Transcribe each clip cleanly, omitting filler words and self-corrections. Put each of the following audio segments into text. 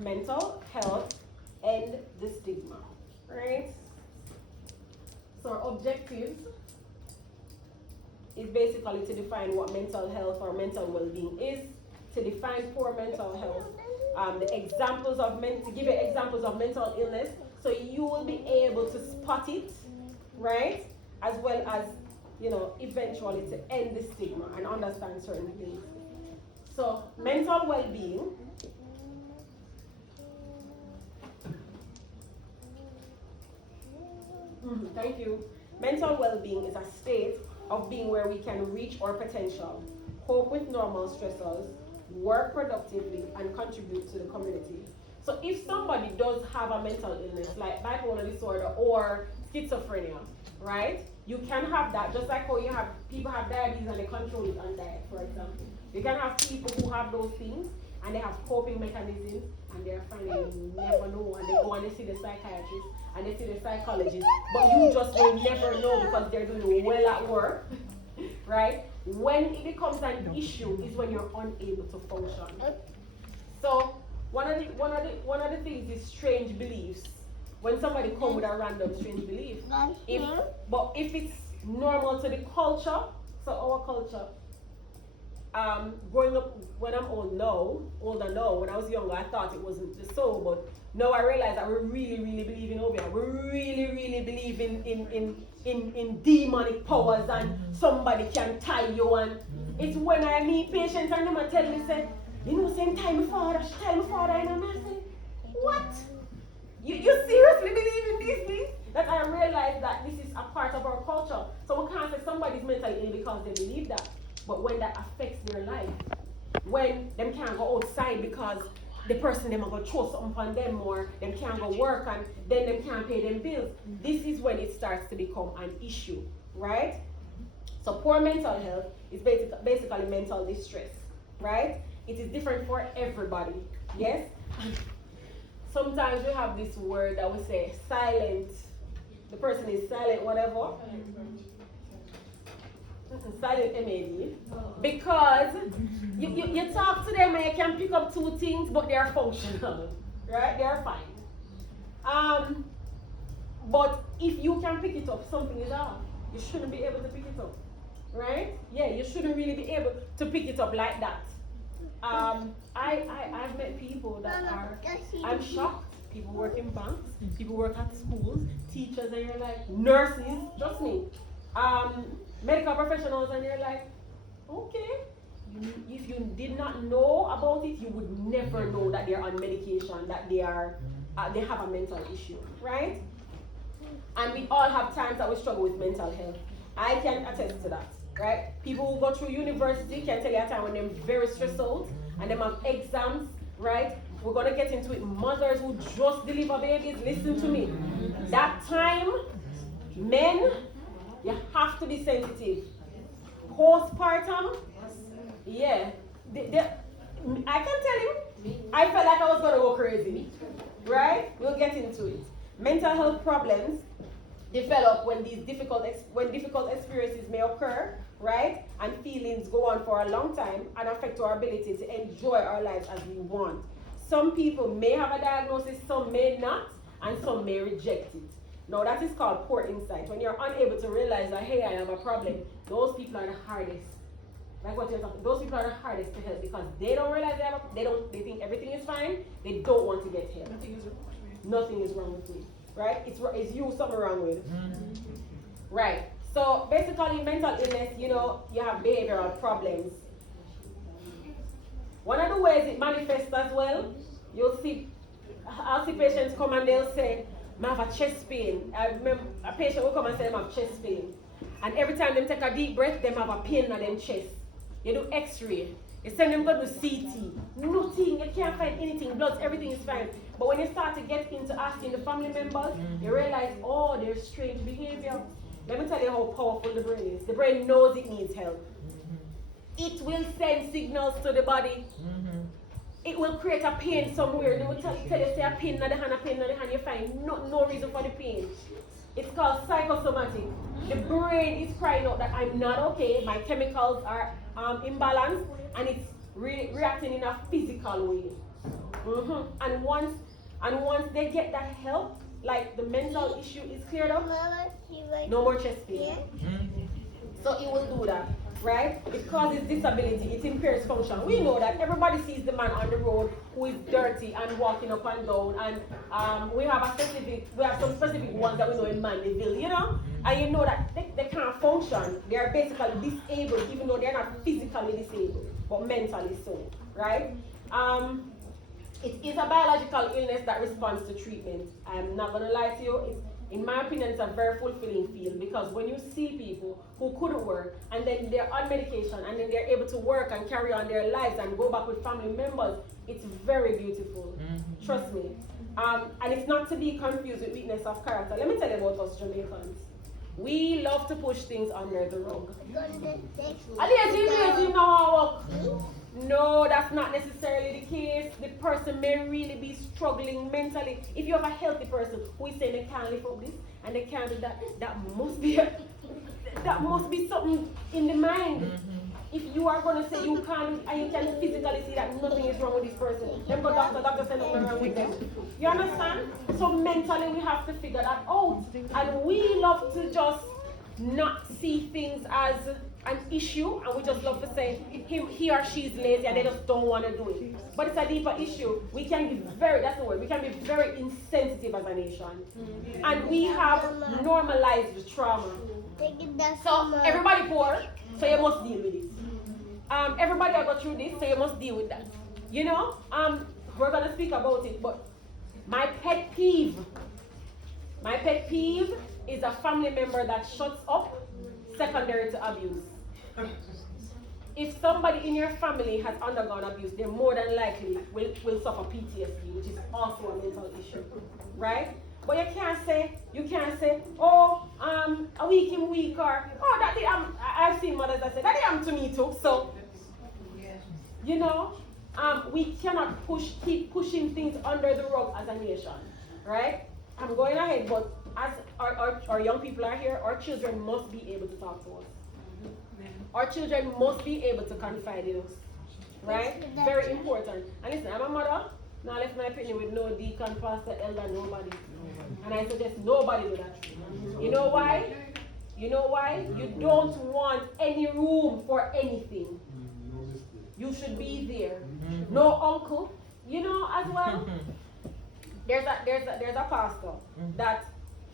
mental health and the stigma, right? So our objectives is basically to define what mental health or mental well-being is, to define poor mental health, the examples of to give you examples of mental illness, so you will be able to spot it, right? As well as, eventually to end the stigma and understand certain things. So mental well-being thank you. Mental well-being is a state of being where we can reach our potential, cope with normal stressors, work productively, and contribute to the community. So if somebody does have a mental illness like bipolar disorder or schizophrenia, right? You can have that, just like how you have people have diabetes and they control it on diet, for example. You can have people who have those things and they have coping mechanisms and they're fine and you never know, and they go and they see the psychiatrist and they see the psychologist, but you just will never know because they're doing well at work, right? When it becomes an issue is when you're unable to function. So one of the things is strange beliefs. When somebody comes with a random strange belief, if it's normal to the culture, so our culture, growing up when I'm older now, when I was younger, I thought it wasn't so, but now I realize that we really believe in Obia. We really believe in demonic powers and somebody can tie you, and it's when I meet patients and them tell me, say, same time before, and I say, what? You seriously believe in these things? That I realize that this is a part of our culture. So we can't say somebody's mentally ill because they believe that. But when that affects their life, when them can't go outside because the person them are going to throw something on them, or them can't go work and then them can't pay them bills, this is when it starts to become an issue, right? So poor mental health is basically mental distress, right? It is different for everybody, yes? Sometimes we have this word that we say silent. The person is silent, whatever. Silent MAD. Because you talk to them and you can pick up two things, but they are functional, right? They are fine. But if you can pick it up, something is off. You shouldn't be able to pick it up, right? Yeah, you shouldn't really be able to pick it up like that. I've met people that I'm shocked. People work in banks, people work at schools, teachers, and you're like, nurses, trust me. Medical professionals, and you're like, okay. If you did not know about it, you would never know that they're on medication, that they have a mental issue, right? And we all have times that we struggle with mental health. I can attest to that. Right? People who go through university can tell you a time when they're very stressed out and they have exams, right? We're going to get into it. Mothers who just deliver babies, listen to me. That time, men, you have to be sensitive. Postpartum, yeah. I can tell you, I felt like I was going to go crazy, right? We'll get into it. Mental health problems develop when difficult experiences may occur, right? And feelings go on for a long time and affect our ability to enjoy our lives as we want. Some people may have a diagnosis, some may not, and some may reject it. Now that is called poor insight. When you're unable to realize that, hey, I have a problem, those people are the hardest. Like what you're talking, those people are the hardest to help because they don't realize they think everything is fine, they don't want to get help. Nothing is wrong with me. Right? It's you something wrong with. Right. So basically mental illness, you have behavioral problems. One of the ways it manifests as well, I'll see patients come and they'll say, I have a chest pain. I remember a patient will come and say they have chest pain. And every time they take a deep breath, they have a pain in their chest. You do x-ray. You send them go to CT. Nothing, you can't find anything. Bloods, everything is fine. But when you start to get into asking the family members, you realize, oh, there's strange behavior. Let me tell you how powerful the brain is. The brain knows it needs help. It will send signals to the body. It will create a pain somewhere. They will tell you, say a pain in the hand, a pain in the hand. You find no reason for the pain. It's called psychosomatic. The brain is crying out that I'm not okay. My chemicals are imbalanced, and it's reacting in a physical way. And once they get that help, like the mental issue is cleared up, no more chest pain. So it will do that, right? It causes disability, it impairs function. We know that everybody sees the man on the road who is dirty and walking up and down, and we have some specific ones that we know in Mandeville, you know? And you know that they can't function. They are basically disabled, even though they're not physically disabled, but mentally so, right? It is a biological illness that responds to treatment. I'm not gonna lie to you, in my opinion, it's a very fulfilling field, because when you see people who couldn't work and then they're on medication and then they're able to work and carry on their lives and go back with family members, it's very beautiful. Trust me. And it's not to be confused with weakness of character. Let me tell you about us Jamaicans. We love to push things under the rug. No, that's not necessarily the case. The person may really be struggling mentally. If you have a healthy person who is saying they can't live up this and they can't do that, that must be something in the mind. If you are going to say you can't and you can physically see that nothing is wrong with this person, then go doctor say nothing wrong with them. You understand? So mentally we have to figure that out. And we love to just not see things as an issue, and we just love to say he or she is lazy and they just don't want to do it. But it's a deeper issue. We can be we can be very insensitive as a nation. And we have normalized the trauma. So everybody poor, so you must deal with it. Everybody I got through this, so you must deal with that. You know, we're gonna speak about it, but my pet peeve is a family member that shuts up secondary to abuse. If somebody in your family has undergone abuse, they more than likely will suffer PTSD, which is also a mental issue, right? But you can't say, oh, a week in week, or oh, that did I've seen mothers that say that happened to me too. So, you know, we cannot keep pushing things under the rug as a nation, right? I'm going ahead, but as our young people are here, our children must be able to talk to us. Our children must be able to confide in us, right? Very important. And listen, I'm a mother. Now I left my opinion with no deacon, pastor, elder, nobody. And I suggest nobody do that. You know why? You know why? You don't want any room for anything. You should be there. No uncle. You know as well. There's a pastor that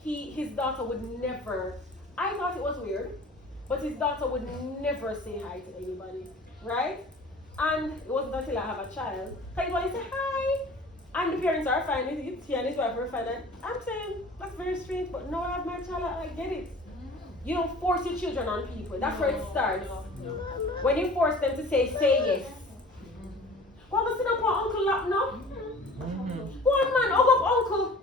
his daughter would never. I thought it was weird, but his daughter would never say hi to anybody, right? And it wasn't until I have a child, he would say hi, and the parents are fine with it. He and his wife are fine. And I'm saying that's very strange, but now I have my child, I get it. You don't force your children on people. That's where it starts. When you force them to say yes. Well, go sit up on Uncle Lap now. Go on, man, hug up Uncle.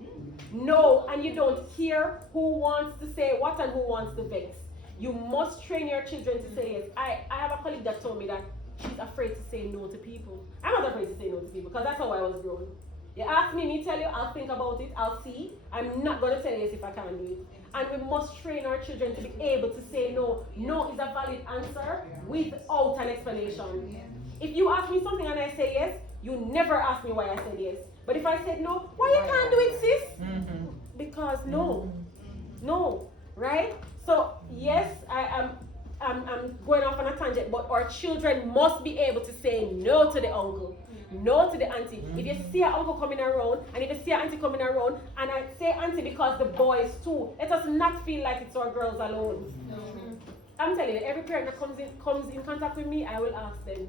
No, and you don't hear who wants to say what and who wants to vex. You must train your children to say yes. I have a colleague that told me that she's afraid to say no to people. I'm not afraid to say no to people because that's how I was grown. You ask me tell you, I'll think about it, I'll see. I'm not going to tell you yes if I can't do it. And we must train our children to be able to say no. No is a valid answer without an explanation. If you ask me something and I say yes, you never ask me why I said yes. But if I said no, why you can't do it, sis? Because no, right? So yes, I'm going off on a tangent, but our children must be able to say no to the uncle, no to the auntie. If you see an uncle coming around, and if you see an auntie coming around, and I say auntie because the boys too, let us not feel like it's our girls alone. I'm telling you, every parent that comes in contact with me, I will ask them.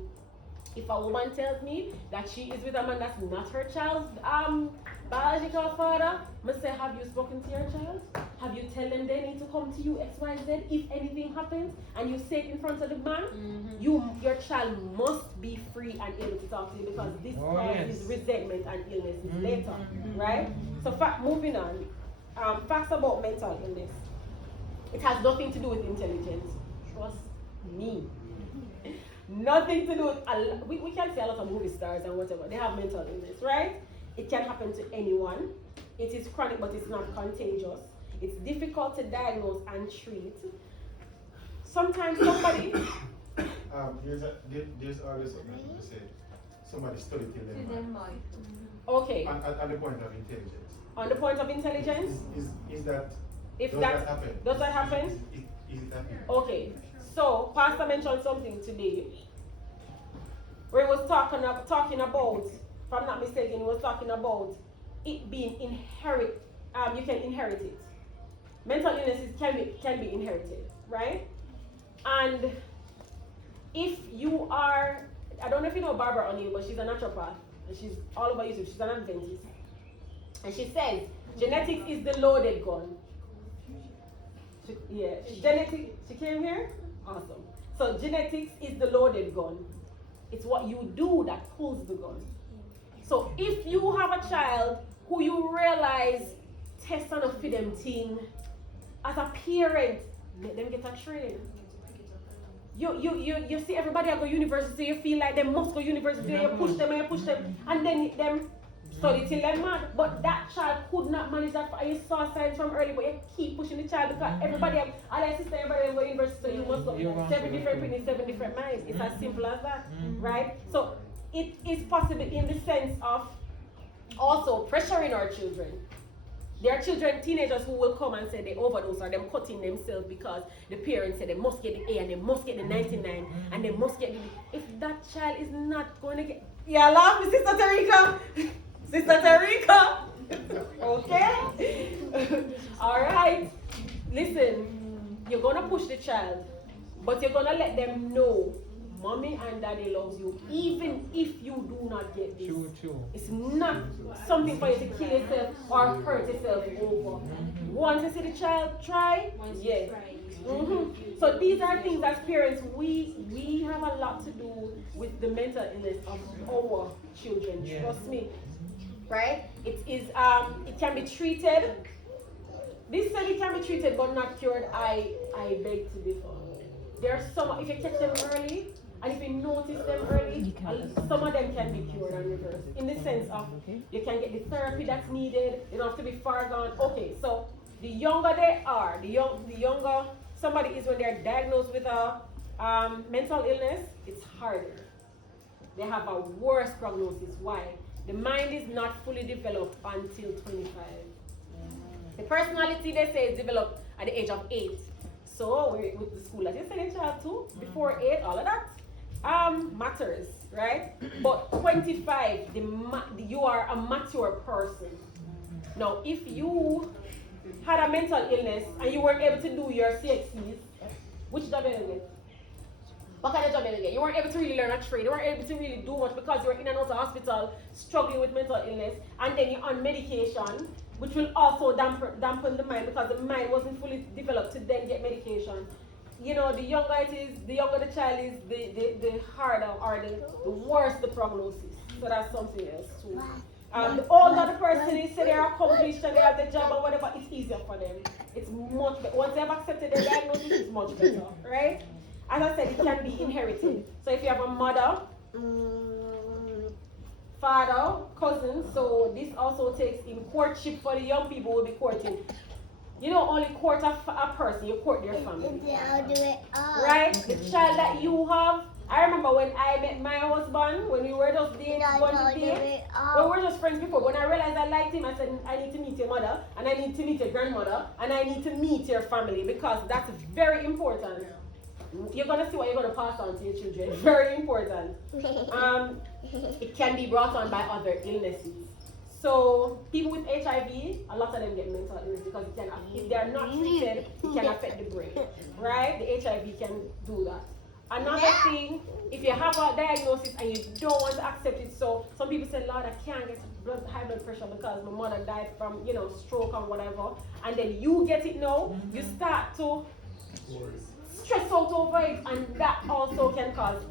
If a woman tells me that she is with a man that's not her child's biological father, I say, have you spoken to your child? Have you tell them they need to come to you X, Y, Z if anything happens? And you say it in front of the man, your child must be free and able to talk to you because this causes resentment and illnesses later, right? So moving on, facts about mental illness. It has nothing to do with intelligence. Trust me. Nothing to do with, we can see a lot of movie stars and whatever, they have mental illness, right? It can happen to anyone. It is chronic, but it's not contagious. It's difficult to diagnose and treat. Sometimes somebody... There's always something to say. somebody study till them. Okay. At the point of intelligence. On the point of intelligence? Is that, if does that that happen? Does that happen? Is it happening? Okay. So, Pastor mentioned something today where he was talking about, if I'm not mistaken, he was talking about it being inherit. You can inherit it. Mental illnesses can be inherited, right? And if you are, I don't know if you know Barbara O'Neill, but she's a naturopath, and she's all over YouTube. She's an Adventist, and she says genetics is the loaded gun. She came here? Awesome. So genetics is the loaded gun. It's what you do that pulls the gun. So if you have a child who you realize test on a for them thing, as a parent, let them get a training. You see everybody go university, you feel like they must go university, you push them, and then them study till they're mad. But that child could not manage that. You saw signs from early, but you keep pushing the child because everybody, all your sister, everybody go to university, so you must go. 7 different opinions, 7 different minds. It's as simple as that, right? So it is possible in the sense of also pressuring our children. There are children, teenagers who will come and say they overdose or them cutting themselves because the parents say they must get the A and they must get the 99 and they must get the... If that child is not going to get... Yeah, laugh me, Sister Tarika. Sister Tarika. Okay? All right. Listen, you're going to push the child, but you're going to let them know Mommy and Daddy loves you, even if you do not get this. It's not something for you to kill yourself or hurt yourself over. Once you see the child try, yes. So these are things as parents, we have a lot to do with the mental illness of our children. Trust me, right? It can be treated. This said it can be treated but not cured. I beg to differ. There are some, if you catch them early, and if you notice them early, some of them can be cured and reversed. In the sense of you can get the therapy that's needed, you don't have to be far gone. Okay, so the younger they are, the younger somebody is when they're diagnosed with a mental illness, it's harder. They have a worse prognosis. Why? The mind is not fully developed until 25. The personality, they say, is developed at the age of 8. So with the school that you send a child to, before 8, all of that matters, right? But 25, you are a mature person. Now, if you had a mental illness and you weren't able to do your CXCs, which job did you get? What kind of job did you get? You weren't able to really learn a trade. You weren't able to really do much because you were in and out of hospital struggling with mental illness, and then you're on medication, which will also dampen the mind because the mind wasn't fully developed to then get medication. You know, the younger it is, the younger the child is, the harder or the worse the prognosis. So that's something else too. The older the person is, say they're accomplished and they have the job or whatever, it's easier for them. It's much better. Once they've accepted their diagnosis, it's much better, right? As I said, it can be inherited. So if you have a mother, father, cousin, so this also takes in courtship for the young people who will be courting. You don't only court a person, you court their family. Right? The child that you have. I remember when I met my husband, when we were just dating, we were just friends before. When I realized I liked him, I said, I need to meet your mother, and I need to meet your grandmother, and I need to meet your family, because that's very important. You're going to see what you're going to pass on to your children. Very important. It can be brought on by other illnesses. So people with HIV, a lot of them get mental illness because if they are not treated, it can affect the brain, right? The HIV can do that. Another thing, if you have a diagnosis and you don't want to accept it, so some people say, Lord, I can't get high blood pressure because my mother died from, stroke or whatever, and then you get it now, you start to stress out over it, and that also can cause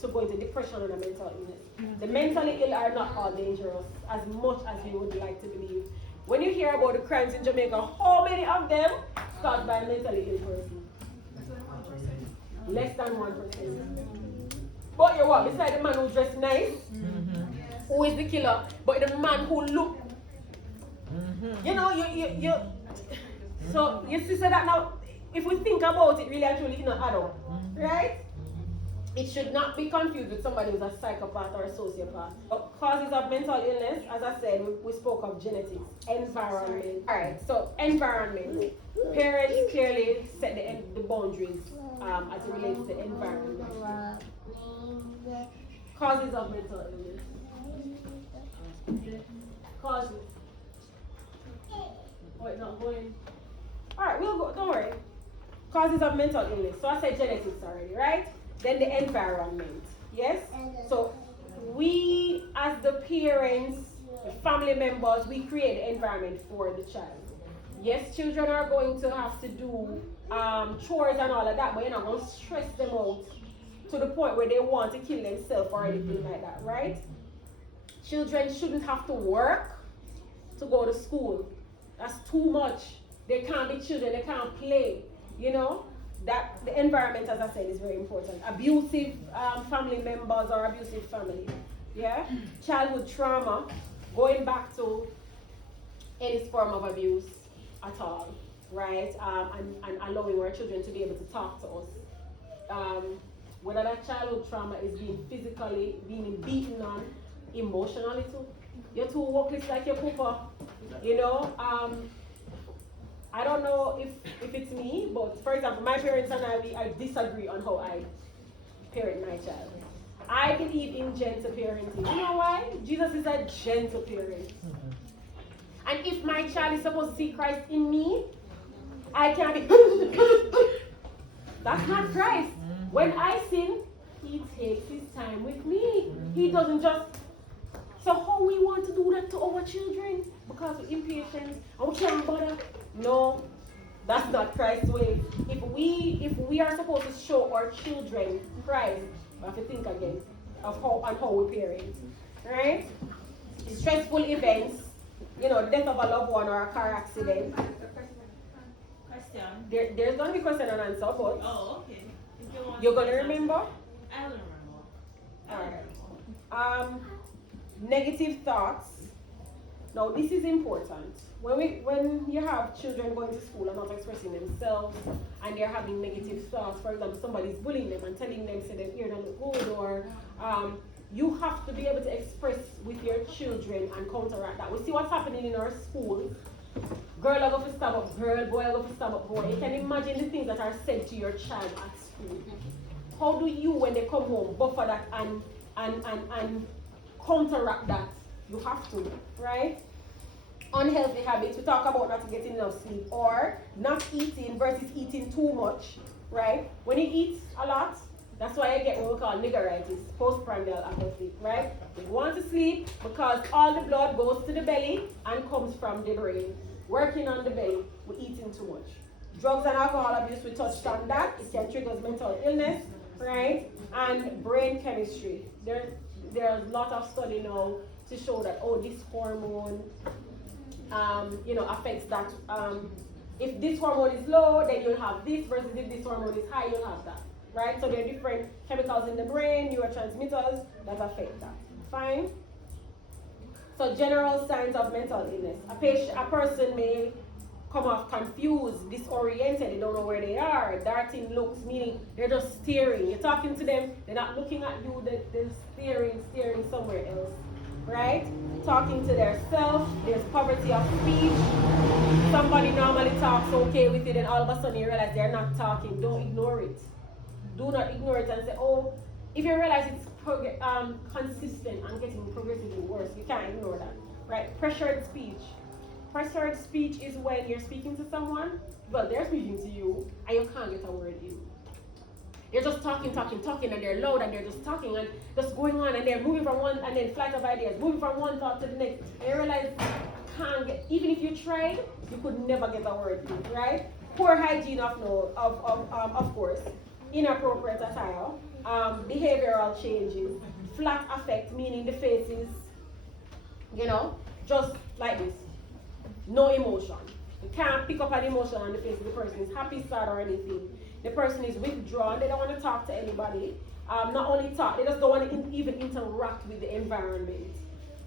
to go into depression and a mental illness. The mentally ill are not all dangerous as much as you would like to believe. When you hear about the crimes in Jamaica, how many of them caused by a mentally ill person? Less than 1%. But you're what? Beside the man who dressed nice, who is the killer, but the man who look, so you see that now. If we think about it, really actually, add up, right? It should not be confused with somebody who's a psychopath or a sociopath. Causes of mental illness, as I said, we spoke of genetics, environment. Alright, so environment. Parents clearly set the boundaries as it relates to environment. Causes of mental illness. Causes. Oh, it's not going. Alright, we'll go, don't worry. Causes of mental illness. So I said genetics already, right? Then the environment. Yes? So we as the parents, the family members, we create the environment for the child. Yes, children are going to have to do chores and all of that, but you're not going to stress them out to the point where they want to kill themselves or anything like that, right? Children shouldn't have to work to go to school. That's too much. They can't be children, they can't play, you know? That the environment, as I said, is very important. Abusive family members or abusive family, yeah? Childhood trauma, going back to any form of abuse at all, right? And allowing our children to be able to talk to us. Whether that childhood trauma is being physically, being beaten on, emotionally too. You're too workless like your papa, you know? I don't know if it's me, but for example, my parents and I disagree on how I parent my child. I believe in gentle parenting. You know why? Jesus is a gentle parent. And if my child is supposed to see Christ in me, I can't be. That's not Christ. When I sin, he takes his time with me. He doesn't just. So how we want to do that to our children? Because we're impatient and we can't bother. No, that's not Christ's way. If we are supposed to show our children Christ, we have to think again of how we parent. Right? Stressful events, death of a loved one or a car accident. Question. There's gonna be question and answer, but oh, okay. You're gonna remember? I will remember. Alright. Negative thoughts. Now this is important. When you have children going to school and not expressing themselves and they're having negative thoughts, for example, somebody's bullying them and telling them say their ear don't look good, or you have to be able to express with your children and counteract that. We see what's happening in our schools. Girl are going to stab up girl, boy are going to stab up boy. You can imagine the things that are said to your child at school. How do you, when they come home, buffer that and counteract that? You have to, right? Unhealthy habits, we talk about not getting enough sleep or not eating versus eating too much, right? When you eat a lot, that's why I get what we call niggeritis, postprandial apathy, right? You want to sleep because all the blood goes to the belly and comes from the brain. Working on the belly, we're eating too much. Drugs and alcohol abuse, we touched on that. It can trigger mental illness, right? And brain chemistry. There's a lot of study now to show that, this hormone affects that. If this hormone is low, then you'll have this, versus if this hormone is high, you'll have that, right? So there are different chemicals in the brain, neurotransmitters that affect that. Fine? So general signs of mental illness. A person may come off confused, disoriented, they don't know where they are, darting looks, meaning they're just staring. You're talking to them, they're not looking at you, they're staring somewhere else. Right? Talking to their self, there's poverty of speech. Somebody normally talks okay with it, and all of a sudden you realize they're not talking. Don't ignore it. Do not ignore it and say, if you realize it's consistent and getting progressively worse, you can't ignore that. Right? Pressured speech. Pressured speech is when you're speaking to someone, well, they're speaking to you, and you can't get a word in. They're just talking, and they're loud, and they're just talking, and just going on, and they're moving from one, and then flight of ideas, moving from one thought to the next. And you realize can't get, even if you tried, you could never get a word in, right? Poor hygiene of course, inappropriate attire, behavioral changes, flat affect, meaning the face is, just like this, no emotion. You can't pick up an emotion on the face of the person is happy, sad, or anything. The person is withdrawn, they don't want to talk to anybody. Not only talk, they just don't want to even interact with the environment.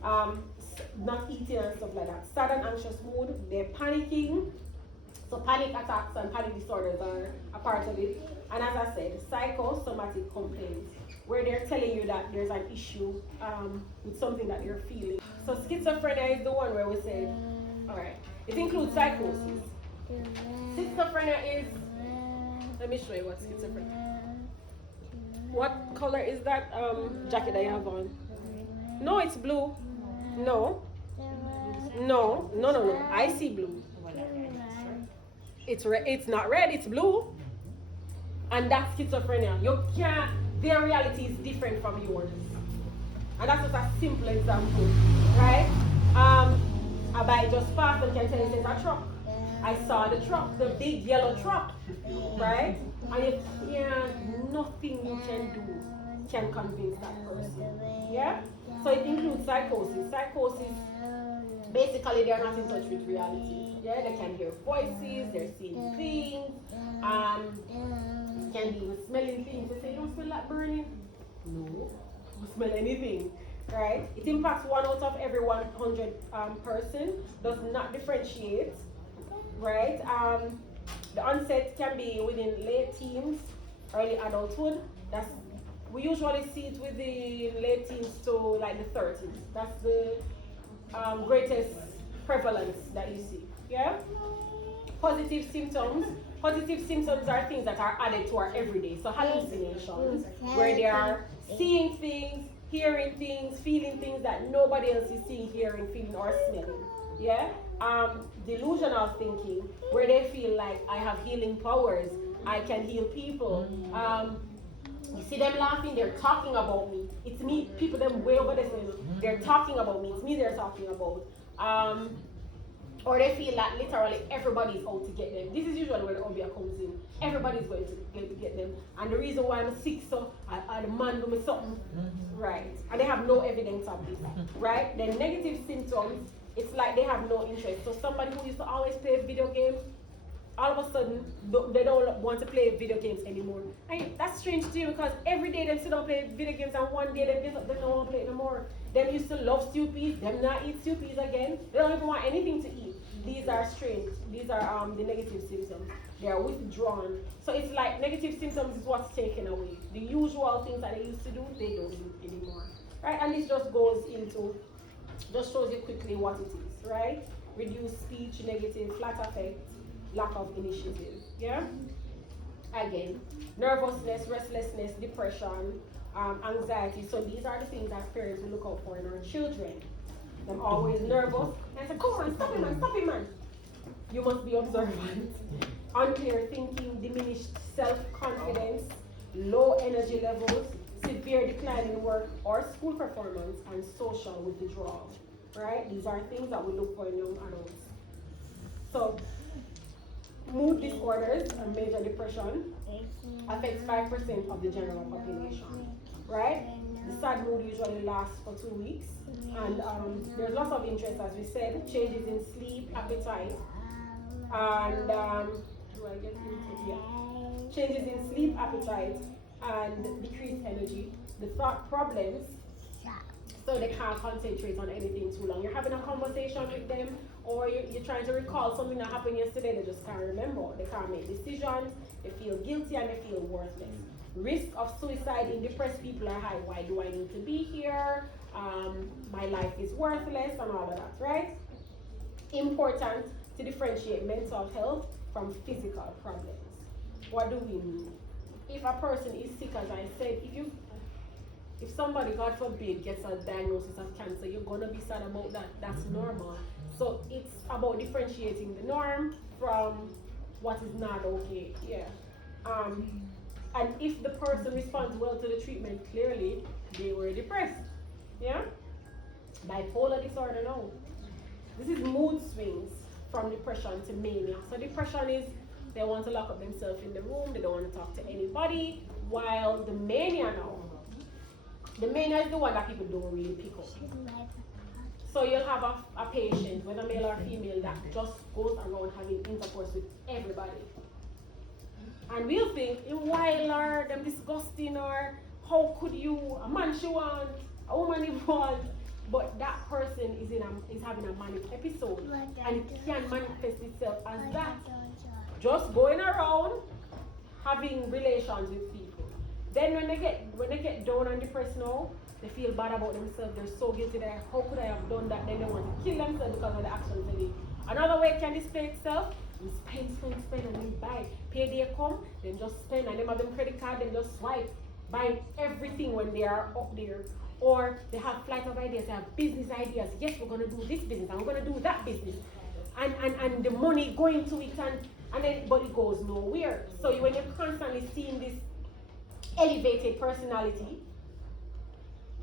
Not eating and stuff like that. Sad and anxious mood, they're panicking. So panic attacks and panic disorders are a part of it. And as I said, psychosomatic complaints, where they're telling you that there's an issue with something that you're feeling. So schizophrenia is the one where we say, all right, it includes psychosis. Schizophrenia is, let me show you what schizophrenia. What color is that jacket that you have on? No, it's blue. No. No. I see blue. It's not red, it's blue. And that's schizophrenia. You can't, their reality is different from yours. And that's just a simple example, right? A bike just passed and can tell you it's a truck. I saw the truck, the big yellow truck, right? And you can't, nothing you can do can convince that person, yeah? So it includes psychosis. Psychosis, basically they're not in touch with reality, yeah? They can hear voices, they're seeing things, can be smelling things. They say, you don't smell like burning? No, you smell anything, right? It impacts 1 out of every 100 person, does not differentiate, right? The onset can be within late teens, early adulthood. We usually see it within late teens to like the 30s. That's the greatest prevalence that you see, yeah? Positive symptoms. Positive symptoms are things that are added to our everyday. So hallucinations, where they are seeing things, hearing things, feeling things that nobody else is seeing, hearing, feeling, or smelling. Yeah? Delusional thinking, where they feel like I have healing powers, I can heal people. You see them laughing, they're talking about me. It's me, people them way over there saying, they're talking about me, it's me they're talking about. Or they feel like literally everybody's out to get them. This is usually where the obia comes in. Everybody's going to get them. And the reason why I'm sick, so the man do me something. Right. And they have no evidence of this. Right? Then negative symptoms, it's like they have no interest. So somebody who used to always play video games, all of a sudden, they don't want to play video games anymore. And that's strange too, because every day they still don't play video games, and one day they don't want to play it no more. Them used to love stew peas, them not eat stew peas again. They don't even want anything to eat. These are strange. These are the negative symptoms. They are withdrawn. So it's like negative symptoms is what's taken away. The usual things that they used to do, they don't do anymore. Right? And this just goes into, just shows you quickly what it is, right? Reduced speech, negative, flat affect, lack of initiative, yeah? Again, nervousness, restlessness, depression, anxiety. So these are the things that parents will look out for in our children. I'm always nervous. And I say, come on, stop it, man. You must be observant. Unclear thinking, diminished self-confidence, low energy levels, severe decline in work or school performance, and social withdrawal, right? These are things that we look for in young adults. So, mood disorders and major depression affects 5% of the general population, right? The sad mood usually lasts for 2 weeks, and there's lots of interest, as we said, changes in sleep, appetite, and changes in sleep, appetite, and decreased energy. The thought problems, so they can't concentrate on anything too long. You're having a conversation with them, or you're trying to recall something that happened yesterday, they just can't remember. They can't make decisions, they feel guilty, and they feel worthless. Risk of suicide in depressed people are high. Why do I need to be here? My life is worthless, and all of that, right? Important to differentiate mental health from physical problems. What do we mean? If a person is sick, as I said, if somebody, God forbid, gets a diagnosis of cancer, you're gonna be sad about that. That's normal. So it's about differentiating the norm from what is not okay. Yeah. And if the person responds well to the treatment, clearly they were depressed. Yeah? Bipolar disorder, no. This is mood swings from depression to mania. So depression is they want to lock up themselves in the room, they don't want to talk to anybody, while the mania now, the mania is the one that people don't really pick up. So you'll have a patient, whether male or female, that just goes around having intercourse with everybody. And we'll think, wild or them disgusting, or how could you, a man she want, a woman he want, but that person is having a manic episode, and it can manifest itself as that. Just going around having relations with people. Then when they get down and depressed now, they feel bad about themselves. They're so guilty that how could I have done that? Then they want to kill themselves because of the actions they did. Another way it can display itself is spend, and then buy. Payday come, then just spend, and them have them credit card, then just swipe, buying everything when they are up there. Or they have flight of ideas, they have business ideas. Yes, we're gonna do this business and we're gonna do that business. And the money going to it and then but it goes nowhere. So when you're constantly seeing this elevated personality,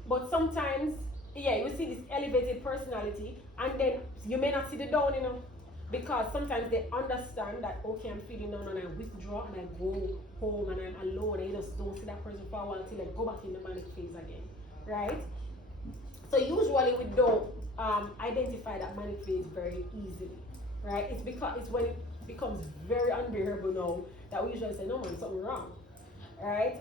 but sometimes, yeah, you see this elevated personality, and then you may not see the down, because sometimes they understand that, okay, I'm feeling down, and I withdraw, and I go home, and I'm alone, and you just don't see that person for a while until I go back in the manic phase again, right? So usually we don't identify that manic phase very easily, right? It's when it becomes very unbearable now that we usually say, no man, something wrong, right?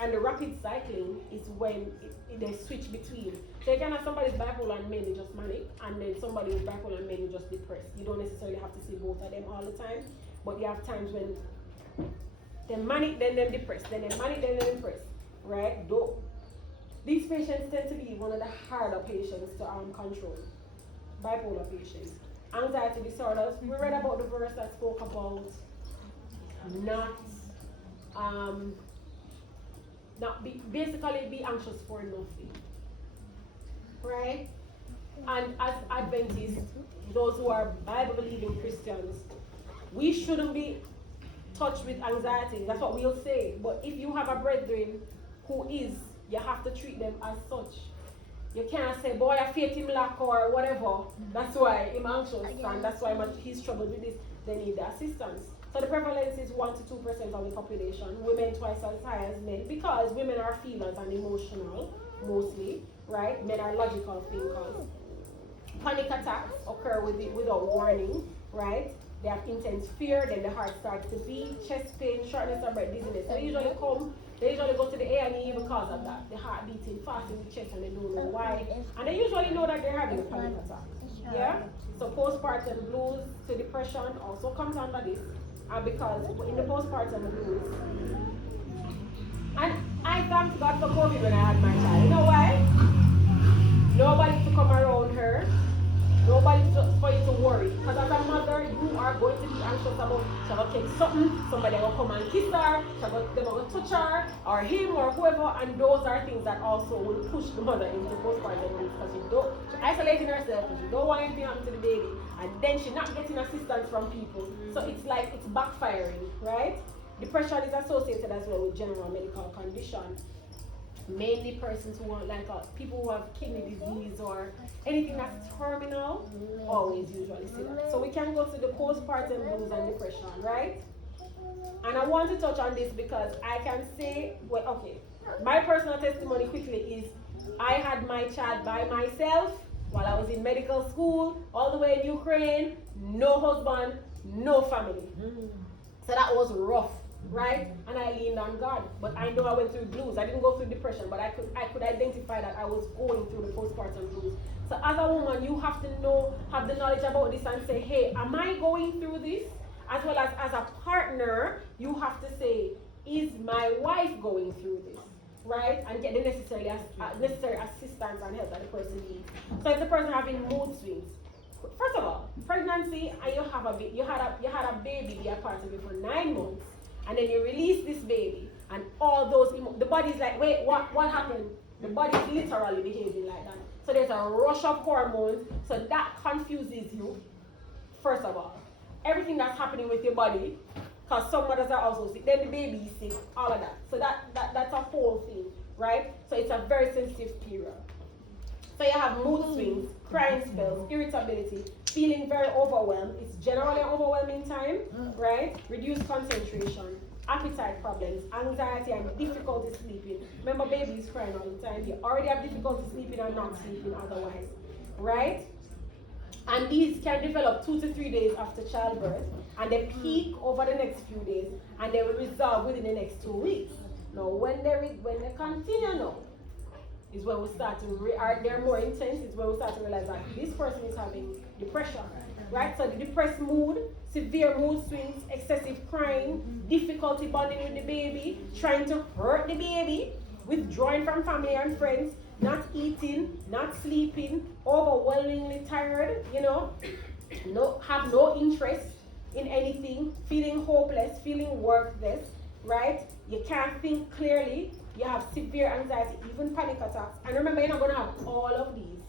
And the rapid cycling is when they switch between. So you can have somebody's bipolar and mainly just manic, and then somebody with bipolar and mainly just depressed. You don't necessarily have to see both of them all the time, but you have times when they're manic, then they're depressed, then they're manic, then they're depressed, right? These patients tend to be one of the harder patients to control. Bipolar patients. Anxiety disorders. We read about the verse that spoke about basically be anxious for nothing, right? And as Adventists, those who are Bible-believing Christians, we shouldn't be touched with anxiety. That's what we'll say. But if you have a brethren who is, you have to treat them as such. You can't say, boy, I faith him lack or whatever. That's why I'm anxious, and that's why he's troubled with this. They need the assistance. So the prevalence is 1 to 2% of the population. Women twice as high as men, because women are feelers and emotional, mostly, right? Men are logical thinkers. Panic attacks occur without warning, right? They have intense fear, then the heart starts to beat, chest pain, shortness of breath, dizziness. So they usually go to the A&E because of that. The heart beating fast in the chest and they don't know why. And they usually know that they're having a panic attack. Yeah? So postpartum blues to depression also comes under this. Because in the postpartum blues, and I thank God for COVID when I had my child. You know why? Nobody to come around her. Nobody for you to worry. Because as a mother, you are going to be anxious about she's going to take something, somebody will come and kiss her, they're going to touch her, or him, or whoever, and those are things that also will push the mother into postpartum blues, because she's isolating herself, because she don't want anything to happen to the baby, and then she's not getting assistance from people. So it's like it's backfiring, right? Depression is associated as well with general medical conditions. Mainly persons who want, like people who have kidney disease or anything that's terminal, always usually see that. So we can go to the postpartum blues and depression, right? And I want to touch on this because I can say, well, okay, my personal testimony quickly is I had my child by myself while I was in medical school, all the way in Ukraine, no husband, no family. So that was rough. Right? And I leaned on God. But I know I went through blues. I didn't go through depression, but I could identify that I was going through the postpartum blues. So as a woman, you have to have the knowledge about this and say, hey, am I going through this? As well as a partner, you have to say, is my wife going through this? Right? And get the necessary assistance and help that the person needs. So if the person having mood swings, first of all, pregnancy, and you had a baby be a part of it for 9 months. And then you release this baby, and all those the body's like, wait, what happened? The body's literally behaving like that. So there's a rush of hormones, so that confuses you. First of all, everything that's happening with your body, because some mothers are also sick, then the baby is sick, all of that. So that's a whole thing, right? So it's a very sensitive period. So you have mood swings, crying spells, irritability, feeling very overwhelmed. It's generally an overwhelming time, right? Reduced concentration, appetite problems, anxiety, and difficulty sleeping. Remember, babies crying all the time. You already have difficulty sleeping and not sleeping otherwise, right? And these can develop 2 to 3 days after childbirth, and they peak over the next few days, and they will resolve within the next 2 weeks. Now, when they continue now, is when we start to, they're more intense, is when we start to realize that this person is having depression, right? So the depressed mood, severe mood swings, excessive crying, difficulty bonding with the baby, trying to hurt the baby, withdrawing from family and friends, not eating, not sleeping, overwhelmingly tired, have no interest in anything, feeling hopeless, feeling worthless, right? You can't think clearly, you have severe anxiety, even panic attacks. And remember, you're not going to have all of these.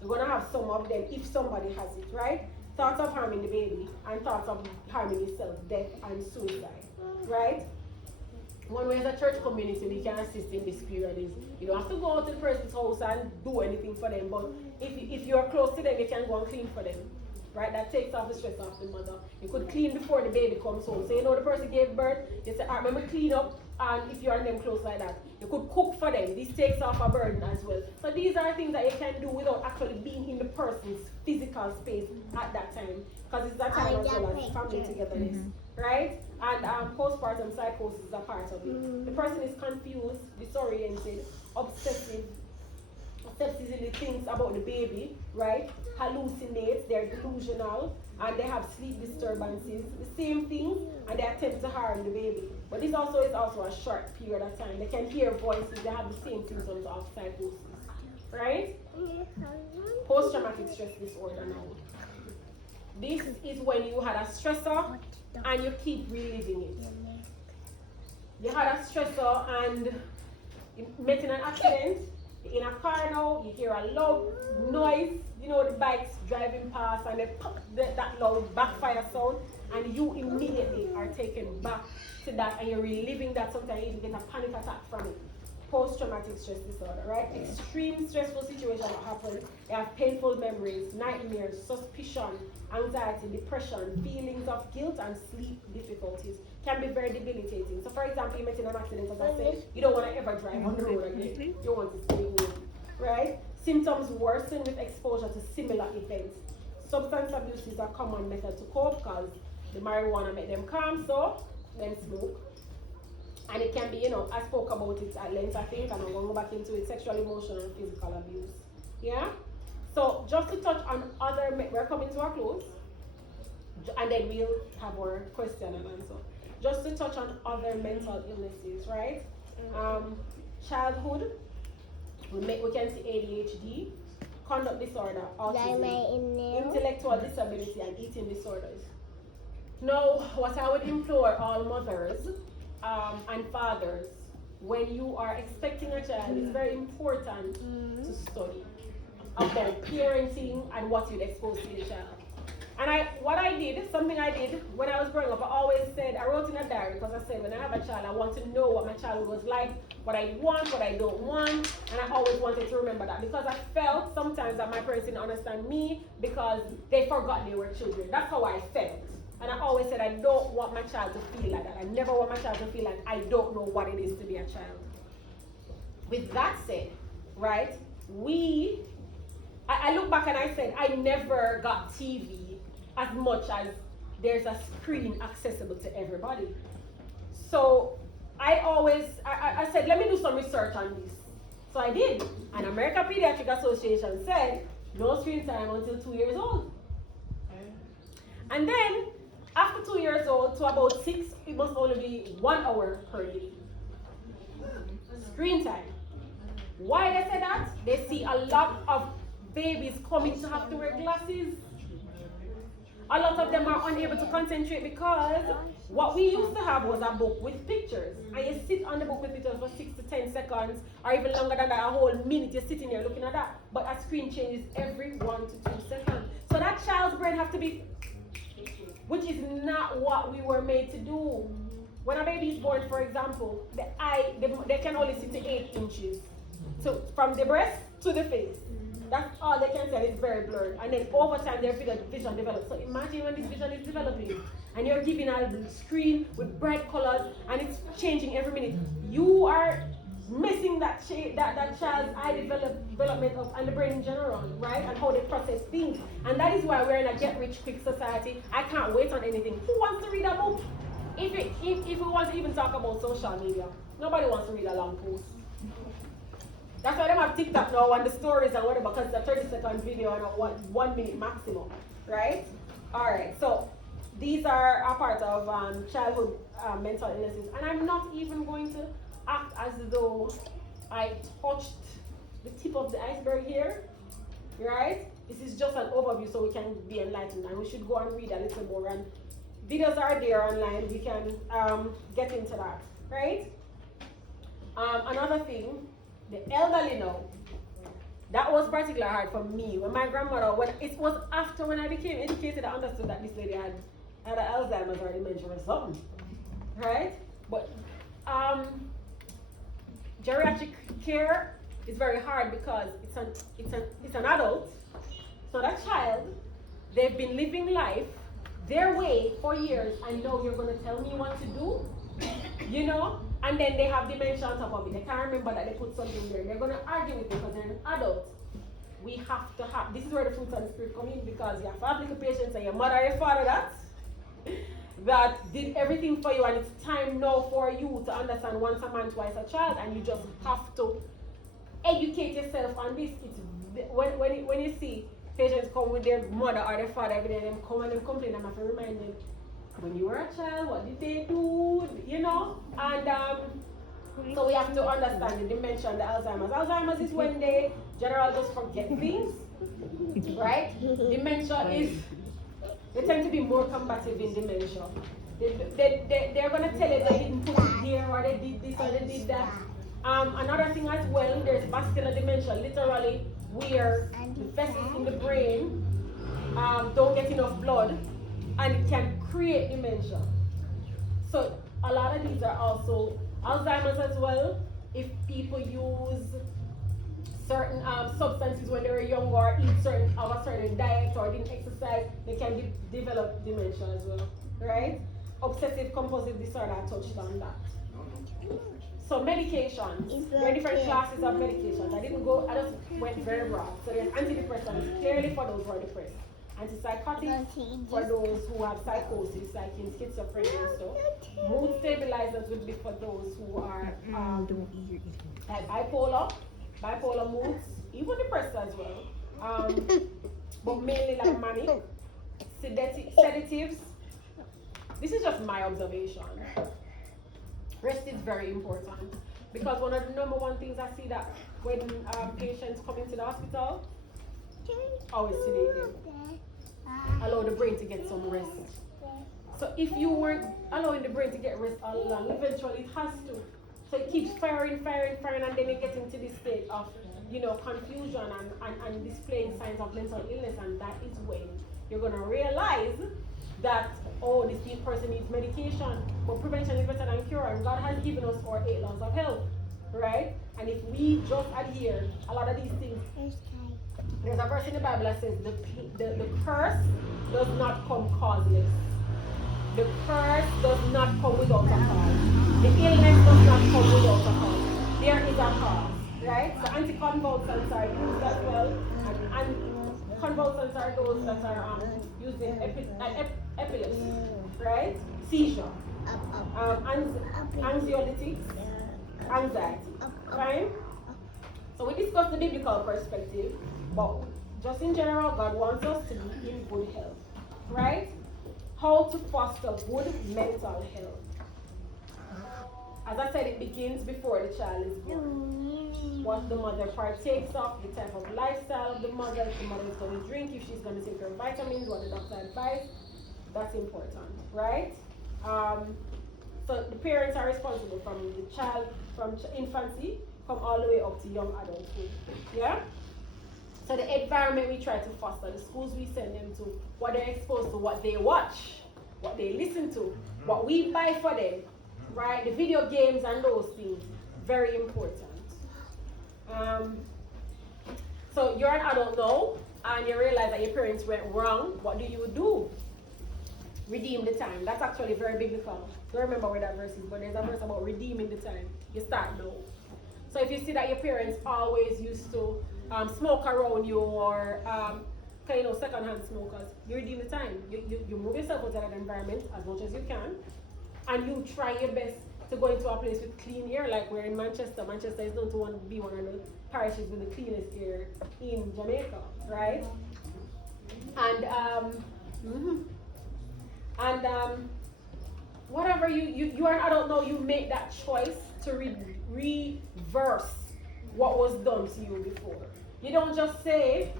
You're going to have some of them if somebody has it, right? Thoughts of harming the baby and thoughts of harming yourself, death and suicide, right? One way as a church community we can assist in this period is you don't have to go out to the person's house and do anything for them, but if you're close to them, you can go and clean for them, right? That takes off the stress off the mother. You could clean before the baby comes home. So the person gave birth, you say, remember clean up, and if you are them close like that, you could cook for them. This takes off a burden as well. So these are things that you can do without actually being in the person's physical space at that time, because it's that time as well as family togetherness, right? And postpartum psychosis is a part of it. The person is confused, disoriented, obsessive in the things about the baby, right? Hallucinates, they're delusional, and they have sleep disturbances, the same thing, and they attempt to harm the baby. But this also is also a short period of time. They can hear voices, they have the same symptoms of psychosis, right? Post-traumatic stress disorder now. This is when you had a stressor and you keep reliving it. You had a stressor and you met in an accident, you're in a car now, you hear a loud noise, the bikes driving past and they pop that loud backfire sound, and you immediately are taken back to that and you're reliving that. Sometimes you even get a panic attack from it. Post-traumatic stress disorder, right? Extreme stressful situations that happen. They have painful memories, nightmares, suspicion, anxiety, depression, feelings of guilt, and sleep difficulties. Can be very debilitating. So for example, you met in an accident, as I said, you don't want to ever drive on the road again. You want to stay home, right? Symptoms worsen with exposure to similar events. Substance abuse is a common method to cope because the marijuana make them calm, so then smoke. And it can be, I spoke about it at length, I think, and I'm going to go back into it, sexual, emotional, and physical abuse. Yeah? So just to touch on we're coming to our close, and then we'll have our question and answer. Just to touch on other mental illnesses, right? Childhood, we can see ADHD, conduct disorder, autism, intellectual disability, and eating disorders. Now, what I would implore all mothers and fathers, when you are expecting a child, it's very important to study about parenting and what you'd expose to the child. And something I did when I was growing up, I wrote in a diary, because I said when I have a child, I want to know what my childhood was like, what I want, what I don't want, and I always wanted to remember that, because I felt sometimes that my parents didn't understand me because they forgot they were children. That's how I felt. And I always said I don't want my child to feel like that. I never want my child to feel like I don't know what it is to be a child. With that said, right, I look back and I said I never got TV as much as there's a screen accessible to everybody. So I said, let me do some research on this. So I did. And American Pediatric Association said no screen time until 2 years old. And then after 2 years old to about 6, it must only be 1 hour per day. Screen time. Why they say that? They see a lot of babies coming to have to wear glasses. A lot of them are unable to concentrate because what we used to have was a book with pictures. And you sit on the book with pictures for 6 to 10 seconds, or even longer than that, a whole minute you're sitting there looking at that. But a screen changes every 1 to 2 seconds. So that child's brain has to be, which is not what we were made to do. When a baby is born, for example, they can only see to 8 inches. So from the breast to the face. That's all they can say. It's very blurred. And then over time, their vision develops. So imagine when this vision is developing, and you're giving a screen with bright colors, and it's changing every minute. You are missing that child's eye development of, and the brain in general, right? And how they process things. And that is why we're in a get-rich-quick society. I can't wait on anything. Who wants to read a book? If we want to even talk about social media, nobody wants to read a long post. That's why they have TikTok now and the stories and whatever, because it's a 30-second video and a 1 minute maximum, right? Alright, so these are a part of childhood mental illnesses, and I'm not even going to act as though I touched the tip of the iceberg here, right? This is just an overview so we can be enlightened, and we should go and read a little more, and videos are there online, we can get into that, right? Another thing, the elderly now, that was particularly hard for me. When my grandmother, when it was after when I became educated, I understood that this lady had Alzheimer's or dementia or something, right? But geriatric care is very hard because it's an adult, so that child, they've been living life their way for years, and now you're going to tell me what to do, you know? And then they have dementia on top of it. They can't remember that they put something there. They're going to argue with you because they're an adult. We have to have, this is where the fruits and the spirit come in, because you have to have little patience, and your mother or your father that did everything for you, and it's time now for you to understand once a man, twice a child, and you just have to educate yourself on this. It's when you see patients come with their mother or their father, every day them come and them complain, I'm have to remind them, when you were a child, what did they do, you know? And so we have to understand the dementia and the Alzheimer's. Alzheimer's is when they generally just forget things, right? Dementia is, they tend to be more combative in dementia. They're going to tell you they didn't put it here, or they did this, or they did that. Another thing as well, there's vascular dementia, literally where the vessels in the brain don't get enough blood, and it can create dementia. So a lot of these are also Alzheimer's as well. If people use certain substances when they were young, or eat a certain diet, or didn't exercise, they can develop dementia as well, right? Obsessive compulsive disorder, I touched on that. So medications, there are different classes of medications. I just went very broad. So there's antidepressants, clearly for those who are depressed. Antipsychotics for those who have psychosis, like in schizophrenia and stuff. Mood stabilizers would be for those who are like bipolar moods, even depressed as well. But mainly like manic, sedatives. This is just my observation. Rest is very important, because one of the number one things I see that when patients come into the hospital, always sedate them. Allow the brain to get some rest. So if you weren't allowing the brain to get rest all along, eventually it has to. So it keeps firing, and then it gets into this state of, confusion and displaying signs of mental illness, and that is when you're gonna realize that, oh, this person needs medication, but prevention is better than cure, and God has given us our 8 laws of health, right? And if we just adhere a lot of these things, there's a verse in the Bible that says the curse does not come causeless. The curse does not come without a cause. The illness does not come without a cause. There is a cause, right? So anticonvulsants are used as well, and convulsants are those that are used in epilepsy, right? Seizure, anxiolytics, anxiety, right? So we discussed the biblical perspective, but just in general, God wants us to be in good health, right? How to foster good mental health. As I said, it begins before the child is born. What the mother partakes of, the type of lifestyle of the mother, if the mother is going to drink, if she's going to take her vitamins, what the doctor advised, that's important, right? So the parents are responsible from the child, from infancy, come all the way up to young adulthood, yeah? So the environment we try to foster, the schools we send them to, what they're exposed to, what they watch, what they listen to, what we buy for them, right? The video games and those things, very important. So you're an adult now, and you realize that your parents went wrong. What do? Redeem the time. That's actually very biblical. Don't remember where that verse is, but there's a verse about redeeming the time. You start now. So if you see that your parents always used to smoke around you, or secondhand smokers, you redeem the time. You move yourself out of that environment as much as you can, and you try your best to go into a place with clean air, like we're in Manchester. Manchester is known to be one of the parishes with the cleanest air in Jamaica, right? And And whatever you are an adult now, you make that choice to reverse what was done to you before. You don't just say,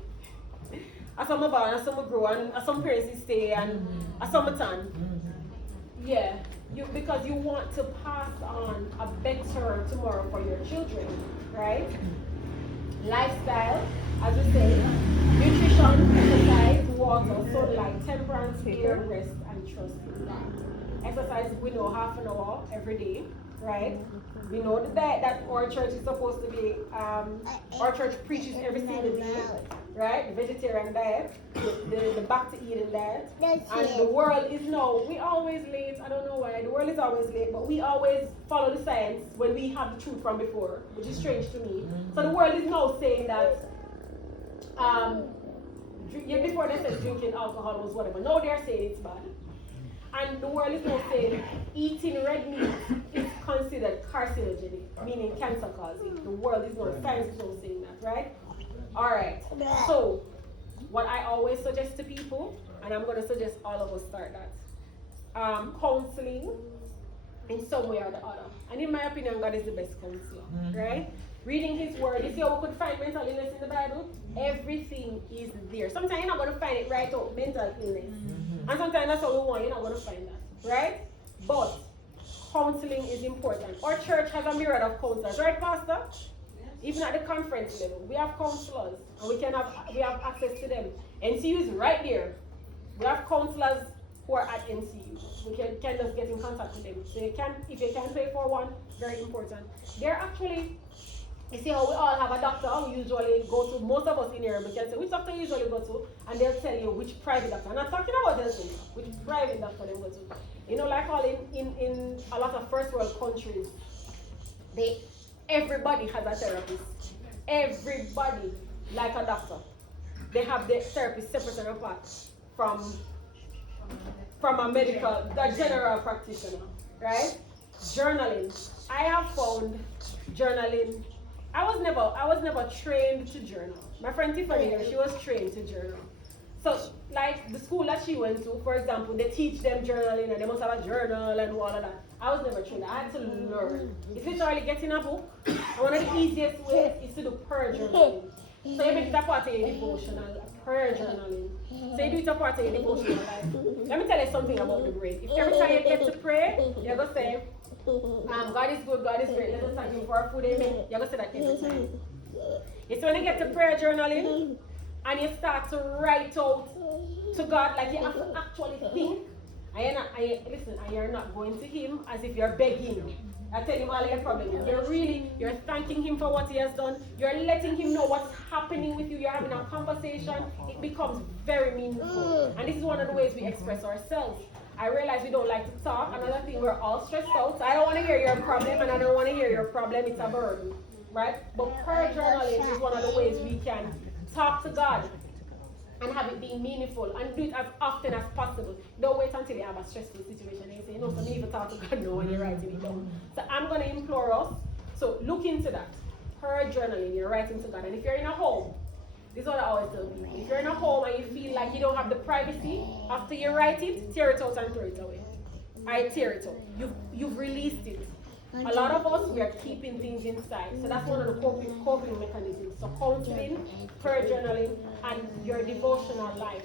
"I saw my born, I saw my grow, and I saw my parents stay, and I saw my ton." Yeah, because you want to pass on a better tomorrow for your children, right? Lifestyle, as we say, nutrition, exercise, water, sunlight, temperance, care, rest, and trust in God. Exercise, we know, half an hour every day, right? We know the diet that our church is supposed to be, our church preaches every single day, right? The vegetarian diet, the back to eating diet. And the world is now, we always late, I don't know why, the world is always late, but we always follow the science when we have the truth from before, which is strange to me. So the world is now saying that, before they said drinking alcohol was whatever, now they're saying it's bad. And the world is now saying eating red meat is considered carcinogenic, meaning cancer causing. The world is not, science is not saying that, right? Alright, so what I always suggest to people, and I'm going to suggest all of us start that, counseling in some way or the other. And in my opinion, God is the best counselor, right? Reading His Word. You see how we could find mental illness in the Bible? Everything is there. Sometimes you're not going to find it right out, mental illness. And sometimes that's what we want, you're not going to find that, right? But counseling is important. Our church has a myriad of counselors, right, Pastor? Even at the conference level, we have counselors, and we have access to them. NCU is right there. We have counselors who are at NCU. We can just get in contact with them. So if you can pay for one, very important. They're actually, you see how we all have a doctor we usually go to. Most of us in here, we can say, which doctor you usually go to? And they'll tell you which private doctor. I'm not talking about this, which private doctor they go to. You know, like all in a lot of first world countries, everybody has a therapist. Everybody, like a doctor. They have their therapist separate and apart from a general practitioner, right? Journaling. I have found journaling. I was never trained to journal. My friend Tiffany here, she was trained to journal. So, like the school that she went to, for example, they teach them journaling and they must have a journal and all of that. I was never trained. I had to learn. It's literally getting a book. And one of the easiest ways is to do prayer journaling. So you make it a part of your devotional, prayer journaling. So you do it a part of your devotional life. Let me tell you something about the brain. If every time you get to pray, you're going to say, God is good, God is great, let us thank Him for our food, amen. You're going to say that every time. It's when you get to prayer journaling, and you start to write out to God, like you have to actually think. And you're not going to Him as if you're begging. I tell Him all your problems. You're thanking Him for what He has done. You're letting Him know what's happening with you. You're having a conversation. It becomes very meaningful. And this is one of the ways we express ourselves. I realize we don't like to talk. Another thing, we're all stressed out. So I don't want to hear your problem, and I don't want to hear your problem. It's a burden, right? But prayer journaling is one of the ways we can talk to God and have it be meaningful and do it as often as possible. Don't wait until you have a stressful situation and you say, so you need to talk to God now when you're writing it down. So I'm going to implore us, so look into that. Prayer journaling, you're writing to God. And if you're in a home, this is what I always tell people. If you're in a home and you feel like you don't have the privacy, after you write it, tear it out and throw it away. I tear it out. You've released it. A lot of us, we are keeping things inside. So that's one of the coping mechanisms. So counseling, prayer journaling, and your devotional life.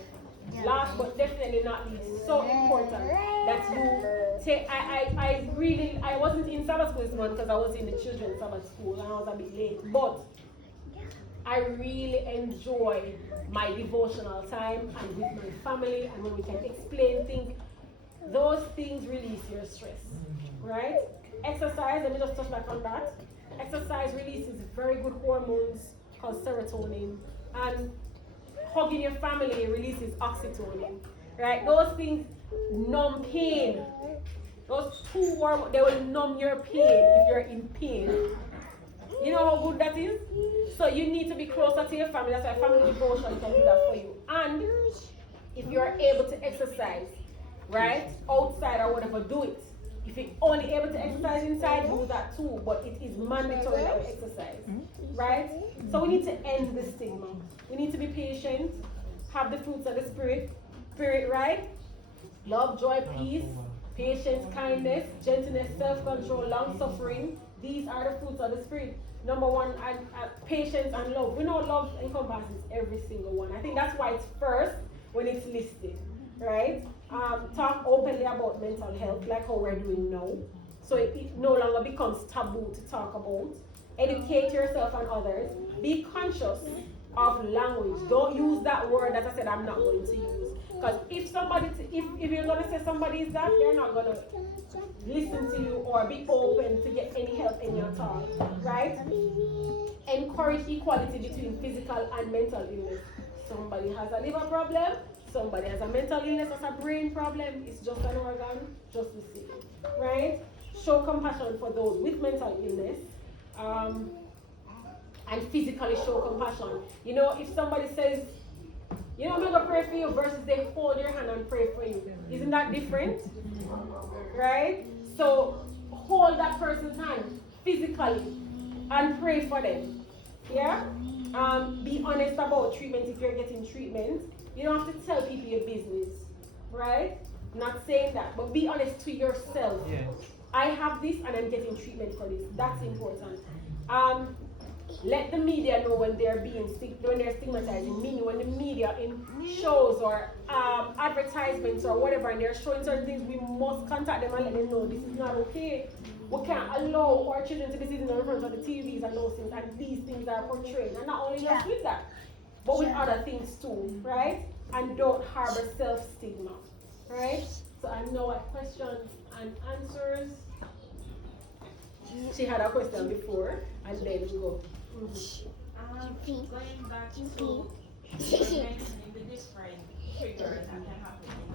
Last but definitely not least, so important that you take, I wasn't in Sabbath school this month because I was in the children's Sabbath school and I was a bit late. But I really enjoy my devotional time and with my family and when we can explain things. Those things release your stress, right? Exercise, let me just touch back on that. Exercise releases very good hormones called serotonin, and hugging your family releases oxytocin, right? Those things numb pain. Those two hormones, they will numb your pain if you're in pain. You know how good that is? So you need to be closer to your family. That's why family devotion can do that for you. And if you're able to exercise, right, outside or whatever, do it. If you're only able to exercise inside, do that too, but it is mandatory that we exercise, right? So we need to end the stigma. We need to be patient, have the fruits of the Spirit, spirit, right? Love, joy, peace, patience, kindness, gentleness, self-control, long-suffering. These are the fruits of the spirit. Number one, patience and love. We know love encompasses every single one. I think that's why it's first when it's listed, right? Talk openly about mental health, like how we're doing now. So it no longer becomes taboo to talk about. Educate yourself and others. Be conscious of language. Don't use that word that I said I'm not going to use. Because if you're going to say somebody is that, they're not going to listen to you or be open to get any help in your talk, right? Encourage equality between physical and mental illness. Somebody has a liver problem, somebody has a mental illness, has a brain problem. It's just an organ, just the same, right? Show compassion for those with mental illness. And physically show compassion. You know, if somebody says, you know, I'm gonna pray for you versus they hold your hand and pray for you. Isn't that different? Right? So hold that person's hand physically and pray for them. Yeah? Be honest about treatment if you're getting treatment. You don't have to tell people your business. Right? Not saying that, but be honest to yourself. Yes. I have this and I'm getting treatment for this. That's important. Let the media know when they're stigmatizing, meaning when the media in shows or advertisements or whatever, and they're showing certain things, we must contact them and let them know this is not okay. We can't allow our children to be sitting in front of the TVs and those things, and these things are portrayed. And not only just with that, but with other things too, right? And don't harbor self-stigma, right? So I know what questions and answers. She had a question before, and then we go. Going back to you were mentioning the different triggers that can happen in